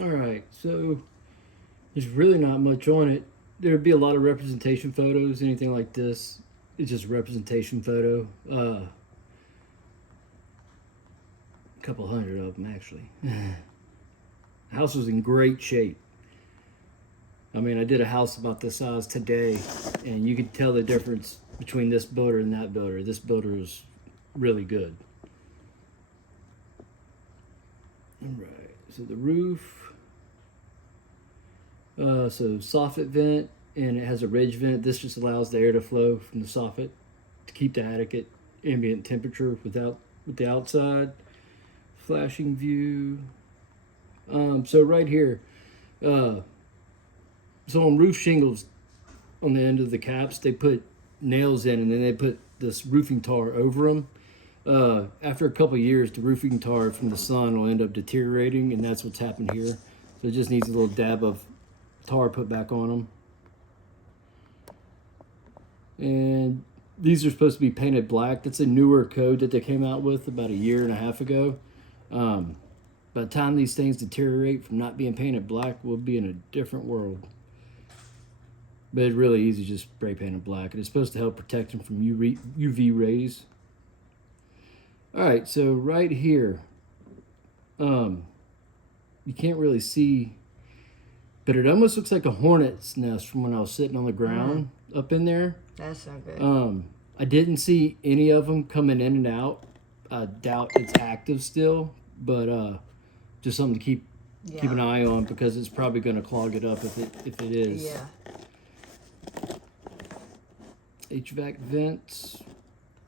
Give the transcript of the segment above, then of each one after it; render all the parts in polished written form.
All right, so there's really not much on it. There'd be a lot of representation photos, anything like this. It's just a representation photo. A couple hundred of them, actually. The house was in great shape. I mean, I did a house about this size today, and you could tell the difference between this builder and that builder. This builder is really good. All right, so the roof. So soffit vent, and it has a ridge vent. This just allows the air to flow from the soffit to keep the attic at ambient temperature with the outside. Flashing view. So right here, uh, so on roof shingles, on the end of the caps, they put nails in, and then they put this roofing tar over them. After a couple of years, the roofing tar from the sun will end up deteriorating, and that's what's happened here. So it just needs a little dab of tar put back on them. And these are supposed to be painted black. That's a newer code that they came out with about a year and a half ago. By the time these things deteriorate from not being painted black, we'll be in a different world. But it's really easy, just spray paint it black. And it's supposed to help protect them from UV rays. All right, so right here, you can't really see, but it almost looks like a hornet's nest from when I was sitting on the ground up in there. That's not good. I didn't see any of them coming in and out. I doubt it's active still, but just something to keep an eye on, because it's probably going to clog it up if it is. Yeah. HVAC vents.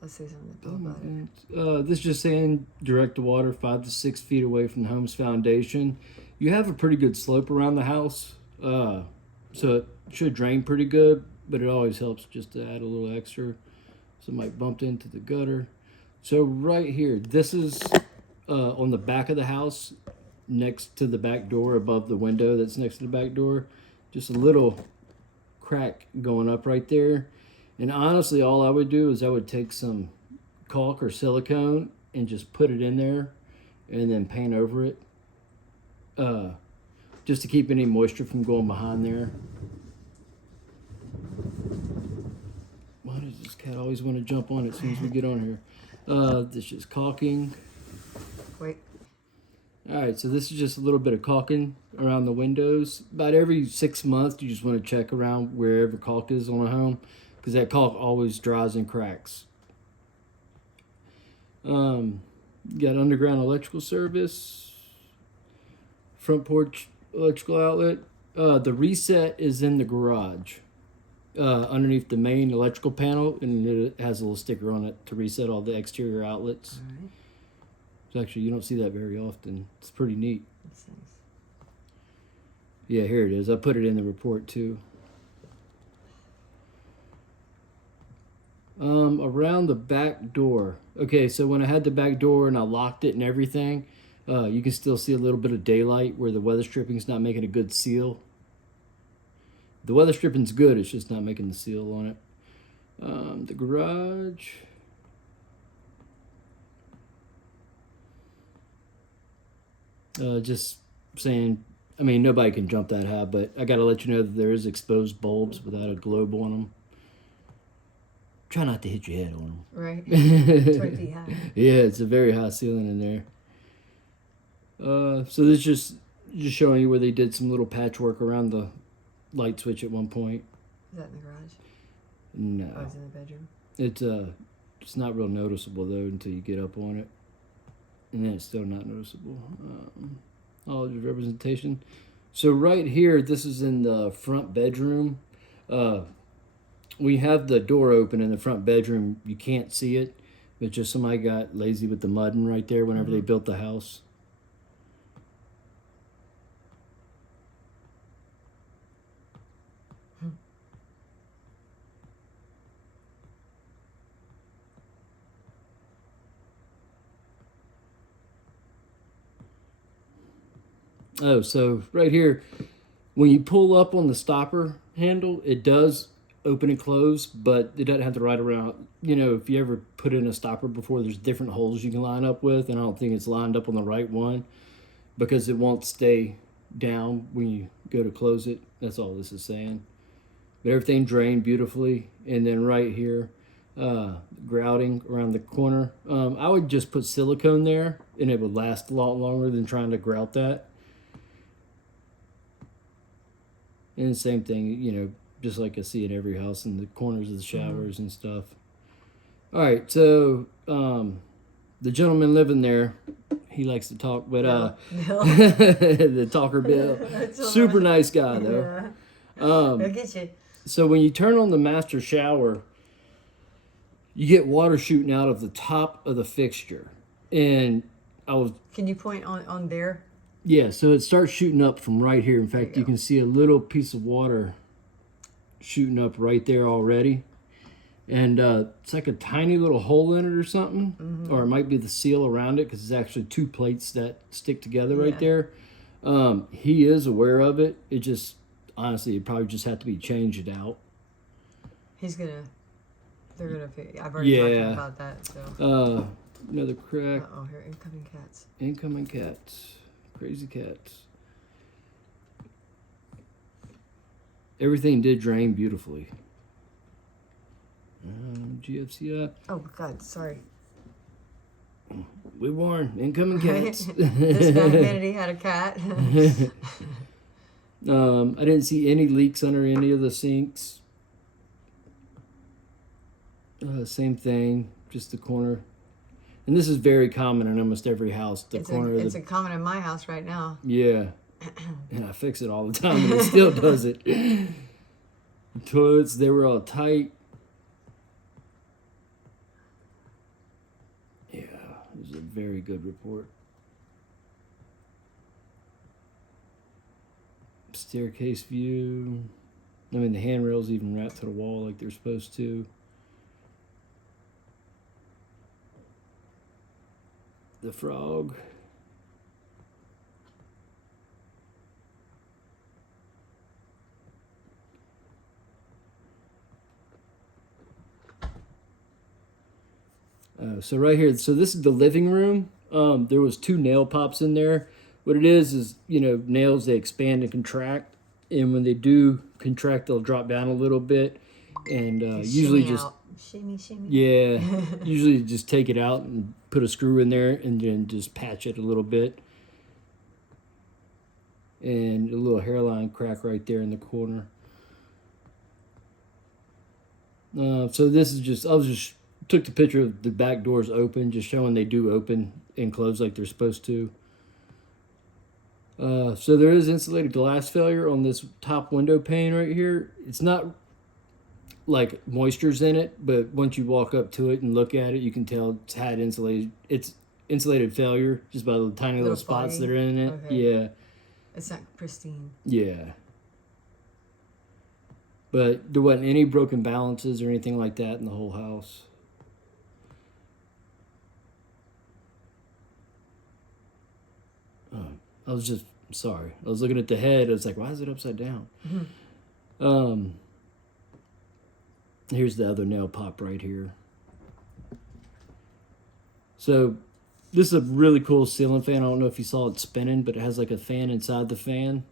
Let's say something about it. This is just saying direct to water 5 to 6 feet away from the home's foundation. You have a pretty good slope around the house, so it should drain pretty good, but it always helps just to add a little extra. Somebody bumped into the gutter. So right here, this is on the back of the house, next to the back door, above the window that's next to the back door. Just a little crack going up right there. And honestly, all I would do is I would take some caulk or silicone and just put it in there and then paint over it, just to keep any moisture from going behind there. Why does this cat always want to jump on it as soon as we get on here? This is caulking. Wait. All right, so this is just a little bit of caulking around the windows. About every 6 months, you just want to check around wherever caulk is on a home, because that caulk always dries and cracks. Got underground electrical service, front porch electrical outlet. The reset is in the garage, underneath the main electrical panel, and it has a little sticker on it to reset all the exterior outlets. All right. So actually, you don't see that very often. It's pretty neat. That's nice. Yeah, here it is. I put it in the report too. Around the back door. Okay, so when I had the back door and I locked it and everything, you can still see a little bit of daylight where the weather stripping's not making a good seal. The weather stripping's good, it's just not making the seal on it. The garage. Just saying, I mean, nobody can jump that high, but I gotta let you know that there is exposed bulbs without a globe on them. Try not to hit your head on them. Right. 20 feet high. Yeah, it's a very high ceiling in there. So this is just showing you where they did some little patchwork around the light switch at one point. Is that in the garage? No, Oh, it's in the bedroom. It's not real noticeable though until you get up on it, and then it's still not noticeable. All the representation. So right here, this is in the front bedroom. We have the door open in the front bedroom. You can't see it. It's just somebody got lazy with the mudding right there whenever they built the house. Oh, so right here, when you pull up on the stopper handle, it does open and close, but it doesn't have the right around. You know, if you ever put in a stopper before, there's different holes you can line up with, and I don't think it's lined up on the right one because it won't stay down when you go to close it. That's all this is saying. But everything drained beautifully. And then right here, grouting around the corner. I would just put silicone there, and it would last a lot longer than trying to grout that. And the same thing, you know, just like I see in every house in the corners of the showers and stuff. All right, so the gentleman living there, he likes to talk, but Bill. the talker Bill, super nice guy though. He'll get you. So when you turn on the master shower, you get water shooting out of the top of the fixture, and Can you point on there? yeah, so it starts shooting up from right here. In fact, you can see a little piece of water shooting up right there already. And it's like a tiny little hole in it or something. Or it might be the seal around it, because it's actually two plates that stick together right there. He is aware of it. It just, honestly, it probably just have to be changed out. They're gonna pay. I've already talked to him about that, so. Another crack. Oh, here, incoming cats. Incoming cats. Crazy cats. Everything did drain beautifully. GFCI. Oh, God, sorry. We warn. Incoming cats. This vanity had a cat. I didn't see any leaks under any of the sinks. Same thing, just the corner. And this is very common in almost every house. It's a common in my house right now. Yeah. And I fix it all the time, and it still does it. The toilets, they were all tight. Yeah, it was a very good report. Staircase view. I mean, the handrails even wrapped to the wall like they're supposed to. The frog. So right here, so this is the living room. There was 2 nail pops in there. What it is, you know, nails, they expand and contract. And when they do contract, they'll drop down a little bit. And usually just... Shimmy, shimmy. Yeah, usually just take it out and put a screw in there and then just patch it a little bit. And a little hairline crack right there in the corner. So this is just, took the picture of the back doors open, just showing they do open and close like they're supposed to. So there is insulated glass failure on this top window pane right here. It's not like moisture's in it, but once you walk up to it and look at it, you can tell it's insulated failure just by the tiny little spots that are in it. Okay. Yeah. It's not pristine. Yeah. But there wasn't any broken balances or anything like that in the whole house. I was just sorry. I was looking at the head. I was like, why is it upside down? Mm-hmm. Here's the other nail pop right here. So this is a really cool ceiling fan. I don't know if you saw it spinning, but it has like a fan inside the fan.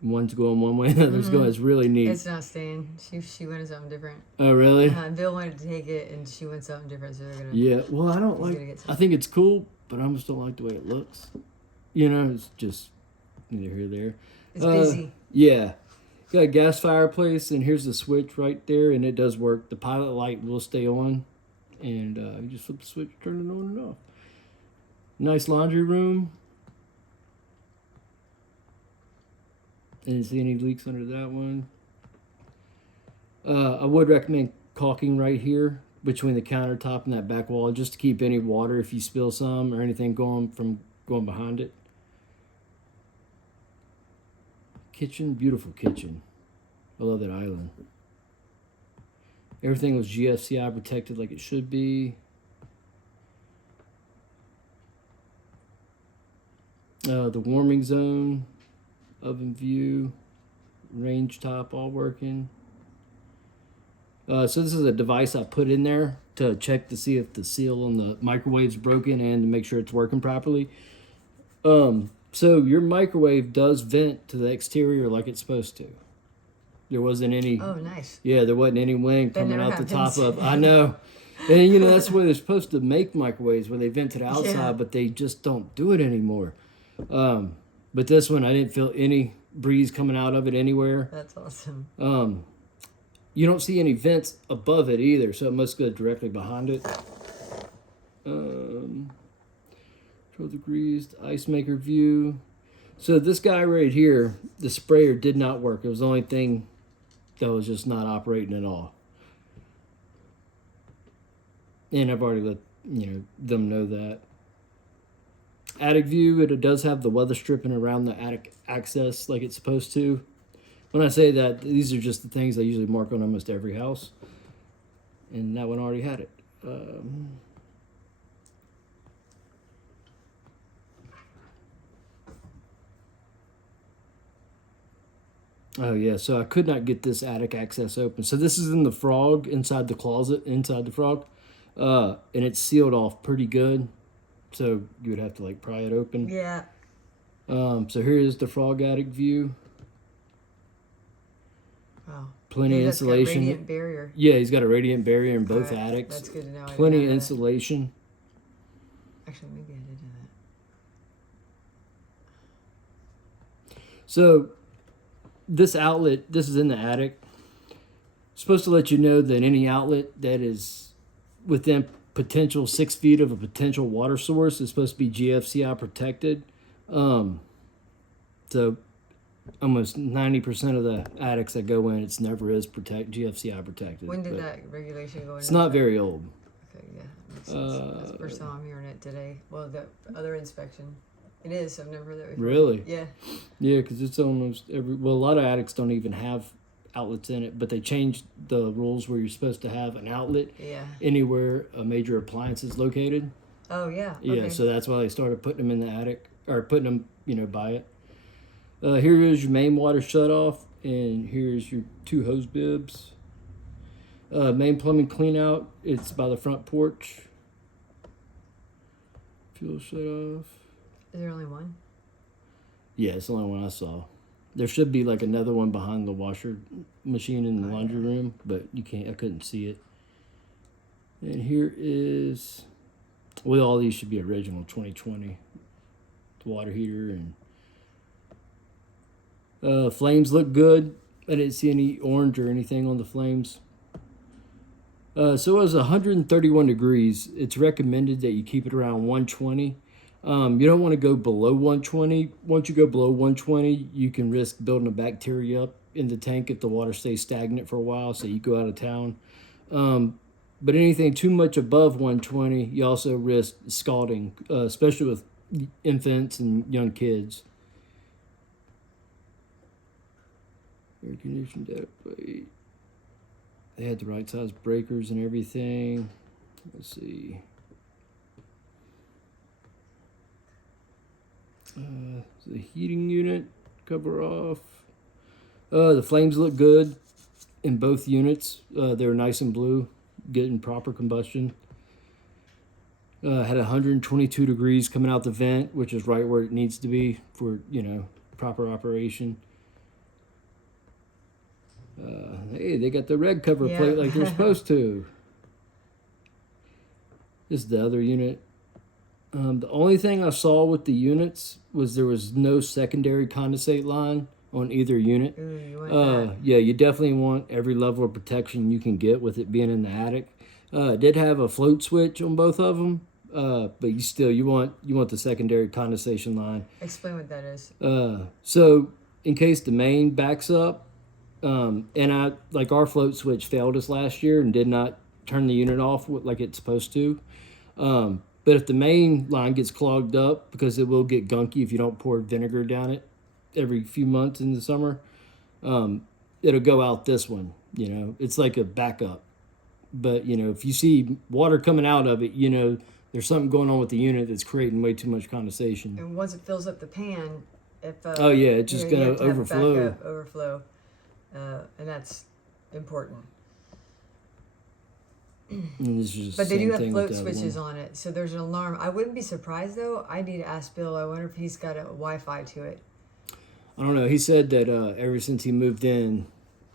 One's going one way, the other's going. It's really neat. It's not staying. She wanted something different. Oh, really? Bill wanted to take it, and she wanted something different, so they're gonna. Yeah. Well, I don't like. I think it's cool, but I almost don't like the way it looks. You know, it's just neither here nor there. It's busy. Yeah. Got a gas fireplace, and here's the switch right there, and it does work. The pilot light will stay on, and you just flip the switch, turn it on and off. Nice laundry room. Didn't see any leaks under that one. I would recommend caulking right here between the countertop and that back wall, just to keep any water, if you spill some or anything, going behind it. Kitchen, beautiful kitchen. I love that island. Everything was GFCI protected like it should be. The warming zone, oven view, range top, all working. So this is a device I put in there to check to see if the seal on the microwave's broken and to make sure it's working properly. So So your microwave does vent to the exterior like it's supposed to. There wasn't any. Oh, nice. Yeah, there wasn't any wind That coming never out the top happens. of. I know, and you know that's where they're supposed to make microwaves, where they vent to the outside, Yeah. but they just don't do it anymore. But this one, I didn't feel any breeze coming out of it anywhere. That's awesome. You don't see any vents above it either, so it must go directly behind it. 12 degrees, the ice maker view. So this guy right here, the sprayer did not work. It was the only thing that was just not operating at all. And I've already let them know that. Attic view, it does have the weather stripping around the attic access like it's supposed to. When I say that, these are just the things I usually mark on almost every house. And that one already had it. Oh yeah, so I could not get this attic access open. So this is in the frog, inside the closet, inside the frog. And it's sealed off pretty good. So you would have to like pry it open. Yeah. So here is the frog attic view. Wow. Plenty of insulation. Radiant barrier. Yeah, he's got a radiant barrier in both Alright, attics. That's good to know. Plenty of insulation. Actually, maybe I did know that. So this outlet, this is in the attic. Supposed to let you know that any outlet that is within potential 6 feet of a potential water source is supposed to be GFCI protected. So almost 90% of the attics that go in, it's never is GFCI protected. When did that regulation go in? It's not very old. Okay, yeah. Makes sense. That's the first time I'm hearing it today. Well, the other inspection. It is. I've never heard that before. Really? Yeah. Yeah, because it's almost a lot of attics don't even have outlets in it, but they changed the rules where you're supposed to have an outlet anywhere a major appliance is located. Oh, yeah. Yeah, Okay. so that's why they started putting them in the attic, or putting them, by it. Here is your main water shutoff, and here's your 2 hose bibs. Main plumbing clean out, it's by the front porch. Fuel shut off. Is there only one? Yeah, it's the only one I saw. There should be like another one behind the washer machine in the laundry room, but I couldn't see it. And here is, well, all these should be original 2020. The water heater and flames look good. I didn't see any orange or anything on the flames. So it was 131 degrees. It's recommended that you keep it around 120. You don't want to go below 120. Once you go below 120, you can risk building a bacteria up in the tank if the water stays stagnant for a while, so you go out of town. But anything too much above 120, you also risk scalding, especially with infants and young kids. Air conditioned deck plate. They had the right size breakers and everything. Let's see. The heating unit cover off. The flames look good in both units. They were nice and blue, getting proper combustion. Had 122 degrees coming out the vent, which is right where it needs to be for proper operation. Hey, they got the red cover plate like they're supposed to. This is the other unit. The only thing I saw with the units was there was no secondary condensate line on either unit. Ooh, you want that. Yeah, you definitely want every level of protection you can get with it being in the attic. It did have a float switch on both of them, but you want the secondary condensation line. Explain what that is. So in case the main backs up, and our float switch failed us last year and did not turn the unit off like it's supposed to. But if the main line gets clogged up, because it will get gunky if you don't pour vinegar down it every few months in the summer, it'll go out this one. It's like a backup. But if you see water coming out of it, there's something going on with the unit that's creating way too much condensation. And once it fills up the pan, it's just gonna overflow. Overflow, and that's important. And this is just But the they do same have thing float with the other switches one. on it, so there's an alarm. I wouldn't be surprised though. I need to ask Bill. I wonder if he's got a Wi-Fi to it. I don't know. He said that ever since he moved in,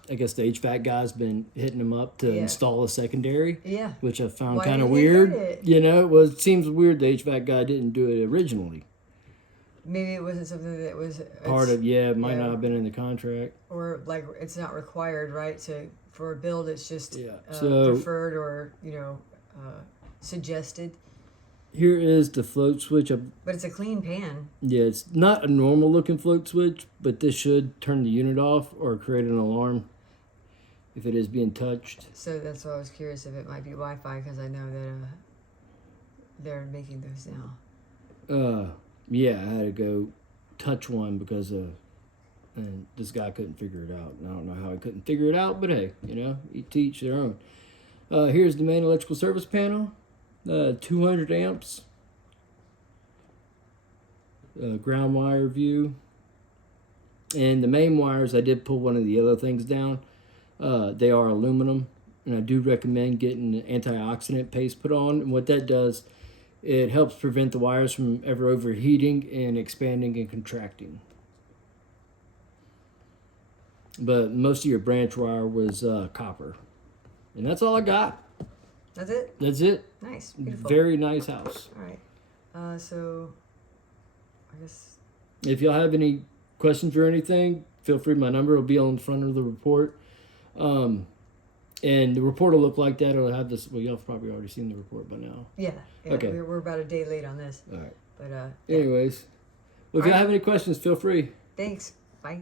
I guess the HVAC guy's been hitting him up to Yeah. install a secondary, Yeah. which I found Why kind of didn't they weird. get it? You know, well, it seems weird the HVAC guy didn't do it originally. Maybe it wasn't something that was Part of it might yeah. not have been in the contract. or like it's not required, right? To for a build, it's just Yeah. So preferred or suggested. here is the float switch. But it's a clean pan. Yeah, it's not a normal looking float switch, but this should turn the unit off or create an alarm if it is being touched. So that's why I was curious if it might be Wi-Fi because I know that they're making those now. Yeah, I had to go touch one because and this guy couldn't figure it out. And I don't know how he couldn't figure it out, but hey, you teach their own. Here's the main electrical service panel, 200 amps, ground wire view, and the main wires. I did pull one of the yellow things down. They are aluminum, and I do recommend getting an antioxidant paste put on. And what that does, it helps prevent the wires from ever overheating and expanding and contracting. But most of your branch wire was copper. And that's all I got. That's it. That's it. Nice, beautiful. Very nice house. All right. So, I guess. If y'all have any questions or anything, feel free. My number will be on the front of the report. And the report will look like that. It'll have this. Well, y'all have probably already seen the report by now. Yeah. Okay. We're about a day late on this. All right. But Anyways, well, if y'all All right. have any questions, feel free. Thanks. Bye.